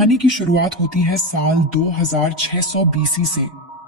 कहानी की शुरुआत होती है साल 2600 बीसी से,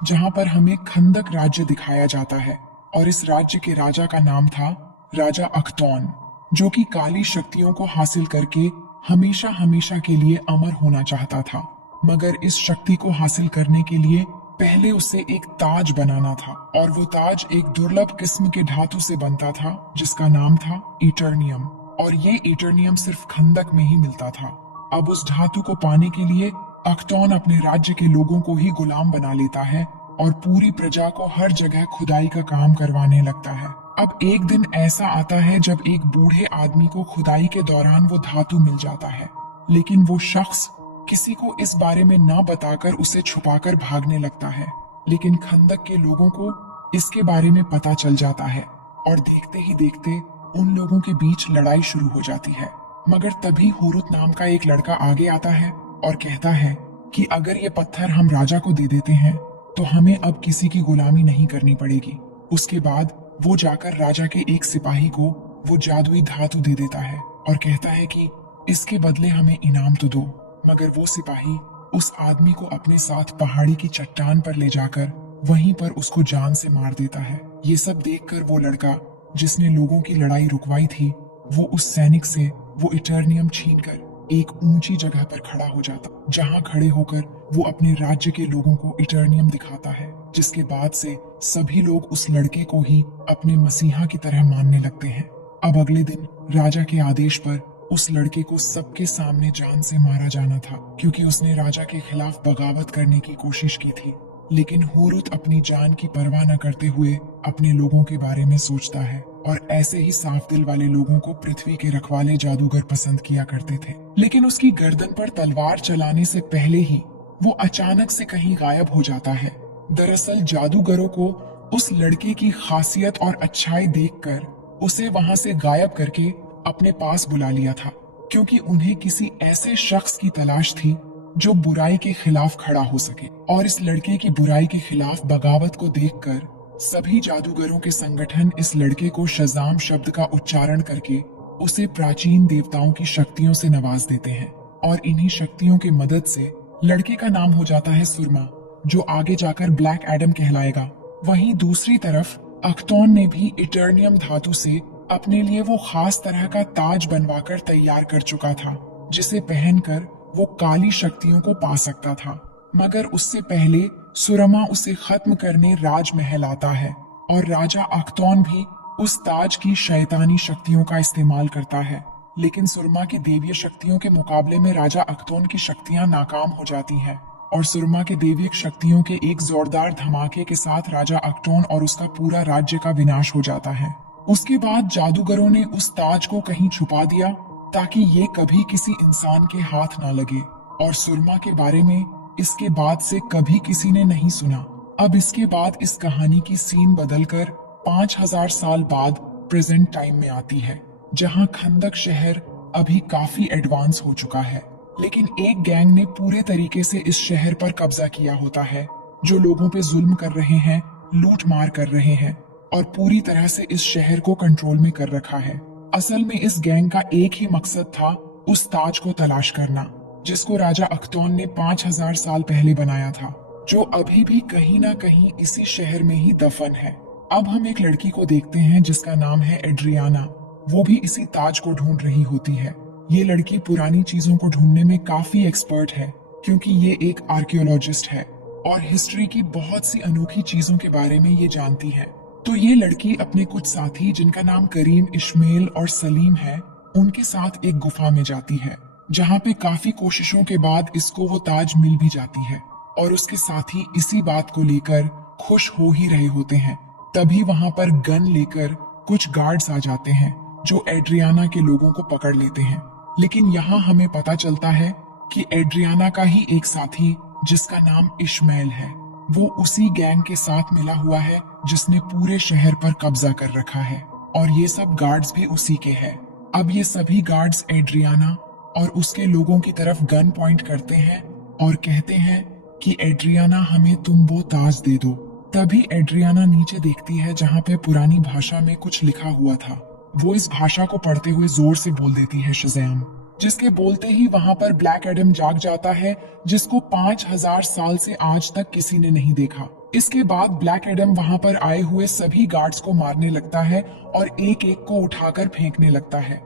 जहां पर हमें खंदक राज्य दिखाया जाता है और इस राज्य के राजा का नाम था राजा अख्तौन, जो कि काली शक्तियों को हासिल करके हमेशा हमेशा के लिए अमर होना चाहता था। मगर इस शक्ति को हासिल करने के लिए पहले उसे एक ताज बनाना था और वो ताज एक दुर्लभ किस्म के धातु से बनता था जिसका नाम था इटर्नियम। और ये इटर्नियम सिर्फ खंदक में ही मिलता था। अब उस धातु को पाने के लिए अख्तौन अपने राज्य के लोगों को ही गुलाम बना लेता है और पूरी प्रजा को हर जगह खुदाई का काम करवाने लगता है। अब एक दिन ऐसा आता है जब एक बूढ़े आदमी को खुदाई के दौरान वो धातु मिल जाता है, लेकिन वो शख्स किसी को इस बारे में न बताकर उसे छुपाकर भागने लगता है। लेकिन खंदक के लोगों को इसके बारे में पता चल जाता है और देखते ही देखते उन लोगों के बीच लड़ाई शुरू हो जाती है। मगर तभी हुरुत नाम का एक लड़का आगे आता है और कहता है कि अगर ये पत्थर हम राजा को दे देते हैं तो हमें अब किसी की गुलामी नहीं करनी पड़ेगी। उसके बाद वो जाकर राजा के एक सिपाही को वो जादुई धातु दे देता है और कहता है कि इसके बदले हमें इनाम तो दो। मगर वो सिपाही उस आदमी को अपने साथ पहाड़ी की चट्टान पर ले जाकर वहीं पर उसको जान से मार देता है। ये सब देखकर वो लड़का जिसने लोगों की लड़ाई रुकवाई थी, वो उस सैनिक से वो इटर्नियम छीनकर एक ऊंची जगह पर खड़ा हो जाता, जहां खड़े होकर वो अपने राज्य के लोगों को इटर्नियम दिखाता है, जिसके बाद से सभी लोग उस लड़के को ही अपने मसीहा की तरह मानने लगते हैं। अब अगले दिन राजा के आदेश पर उस लड़के को सबके सामने जान से मारा जाना था, क्योंकि उसने राजा के खिलाफ बगावत करने की कोशिश की थी। लेकिन हुरुत अपनी जान की परवाह न करते हुए अपने लोगों के बारे में सोचता है और ऐसे ही साफ दिल वाले लोगों को पृथ्वी के रखवाले जादूगर पसंद किया करते थे। लेकिन उसकी गर्दन पर तलवार चलाने से पहले ही वो अचानक से कहीं गायब हो जाता है। दरअसल जादूगरों को उस लड़के की खासियत और अच्छाई देखकर उसे वहां से गायब करके अपने पास बुला लिया था, क्योंकि उन्हें किसी ऐसे शख्स की तलाश थी जो बुराई के खिलाफ खड़ा हो सके। और इस लड़के की बुराई के खिलाफ बगावत को देखकर सभी जादूगरों के संगठन इस लड़के को शज़ाम शब्द का उच्चारण करके उसे प्राचीन देवताओं की शक्तियों से नवाज देते हैं। और इन्हीं शक्तियों की मदद से लड़के का नाम हो जाता है सुरमा, जो आगे जाकर ब्लैक एडम कहलाएगा। वहीं दूसरी तरफ अख्तौन ने भी इटर्नियम धातु से अपने लिए वो खास तरह का ताज बनवाकर तैयार कर चुका था, जिसे पहनकर वो काली शक्तियों को पा सकता था। मगर उससे पहले सुरमा उसे खत्म करने राजमहल आता है और राजा अख्तौन भी उस ताज की शैतानी शक्तियों का इस्तेमाल करता है। लेकिन सुरमा की देवीय शक्तियों के मुकाबले में राजा अख्तौन की शक्तियां नाकाम हो जाती हैं और सुरमा के देवीय शक्तियों के एक जोरदार धमाके के साथ राजा अख्तौन और उसका पूरा राज्य का विनाश हो जाता है। उसके बाद जादूगरों ने उस ताज को कहीं छुपा दिया ताकि ये कभी किसी इंसान के हाथ ना लगे, और सुरमा के बारे में इसके बाद से कभी किसी ने नहीं सुना। अब इसके बाद इस कहानी की सीन बदलकर 5000 साल बाद प्रेजेंट टाइम में आती है, जहां खंदक शहर अभी काफी एडवांस हो चुका है। लेकिन एक गैंग ने पूरे तरीके से इस शहर पर कब्जा किया होता है, जो लोगों पे जुल्म कर रहे हैं, लूट मार कर रहे हैं और पूरी तरह से इस शहर को कंट्रोल में कर रखा है। असल में इस गैंग का एक ही मकसद था, उस ताज को तलाश करना, जिसको राजा अख्तौन ने 5000 साल पहले बनाया था, जो अभी भी कहीं ना कहीं इसी शहर में ही दफन है। अब हम एक लड़की को देखते हैं जिसका नाम है एड्रियाना। वो भी इसी ताज को ढूंढ रही होती है। ये लड़की पुरानी चीजों को ढूंढने में काफी एक्सपर्ट है, क्योंकि ये एक आर्कियोलॉजिस्ट है और हिस्ट्री की बहुत सी अनोखी चीजों के बारे में ये जानती है। तो ये लड़की अपने कुछ साथी, जिनका नाम करीम, इश्मेल और सलीम है, उनके साथ एक गुफा में जाती है, जहाँ पे काफी कोशिशों के बाद इसको वो ताज मिल भी जाती है। और उसके साथी इसी बात को लेकर खुश हो ही रहे होते हैं। तभी वहाँ पर गन लेकर कुछ गार्ड्स आ जाते हैं, जो एड्रियाना के लोगों को पकड़ लेते हैं। लेकिन यहाँ हमें पता चलता है कि एड्रियाना का ही एक साथी, जिसका नाम इश्मेल है, वो उसी गैंग के साथ मिला हुआ है जिसने पूरे शहर पर कब्जा कर रखा है, और ये सब गार्ड्स भी उसी के हैं। अब ये सभी गार्ड्स एड्रियाना और उसके लोगों की तरफ गन पॉइंट करते हैं और कहते हैं कि एड्रियाना, हमें तुम वो ताज दे दो। तभी एड्रियाना नीचे देखती है जहाँ पे पुरानी भाषा में कुछ लिखा हुआ था। वो इस भाषा को पढ़ते हुए जोर से बोल देती है शज़ैम, जिसके बोलते ही वहां पर ब्लैक एडम जाग जाता है, जिसको 5000 साल से आज तक किसी ने नहीं देखा। इसके बाद ब्लैक एडम वहां पर आए हुए सभी गार्ड्स को मारने लगता है और एक एक को उठाकर फेंकने लगता है,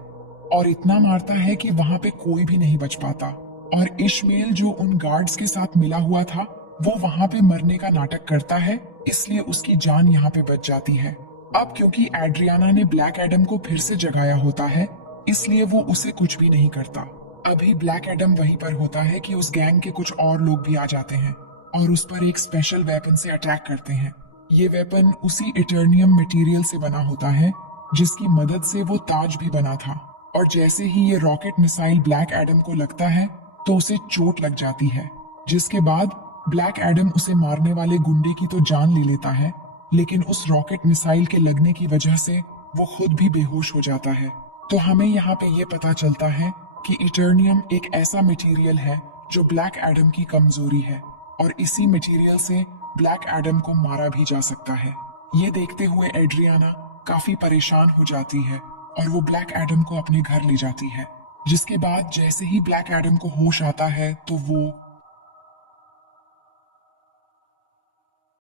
और इतना मारता है कि वहां पे कोई भी नहीं बच पाता। और इश्मेल जो उन गार्ड्स के साथ मिला हुआ था, वो वहां पे मरने का नाटक करता है, इसलिए उसकी जान यहाँ पे बच जाती है। अब क्योंकि एड्रियाना ने ब्लैक एडम को फिर से जगाया होता है, इसलिए वो उसे कुछ भी नहीं करता। अभी ब्लैक एडम वहीं पर होता है कि उस गैंग के कुछ और लोग भी आ जाते हैं और उस पर एक स्पेशल वेपन से अटैक करते हैं। ये वेपन उसी इटर्नियम मटेरियल से बना होता है जिसकी मदद से वो ताज भी बना था। और जैसे ही ये रॉकेट मिसाइल ब्लैक एडम को लगता है तो उसे चोट लग जाती है, जिसके बाद ब्लैक एडम उसे मारने वाले गुंडे की तो जान ले लेता है, लेकिन उस रॉकेट मिसाइल के लगने की वजह से वो खुद भी बेहोश हो जाता है। तो हमें यहाँ पे ये पता चलता है कि इटर्नियम एक ऐसा मटेरियल है जो ब्लैक एडम की कमजोरी है, और इसी मटेरियल से ब्लैक एडम को मारा भी जा सकता है। ये देखते हुए एड्रियाना काफी परेशान हो जाती है और वो ब्लैक एडम को अपने घर ले जाती है, जिसके बाद जैसे ही ब्लैक एडम को होश आता है तो वो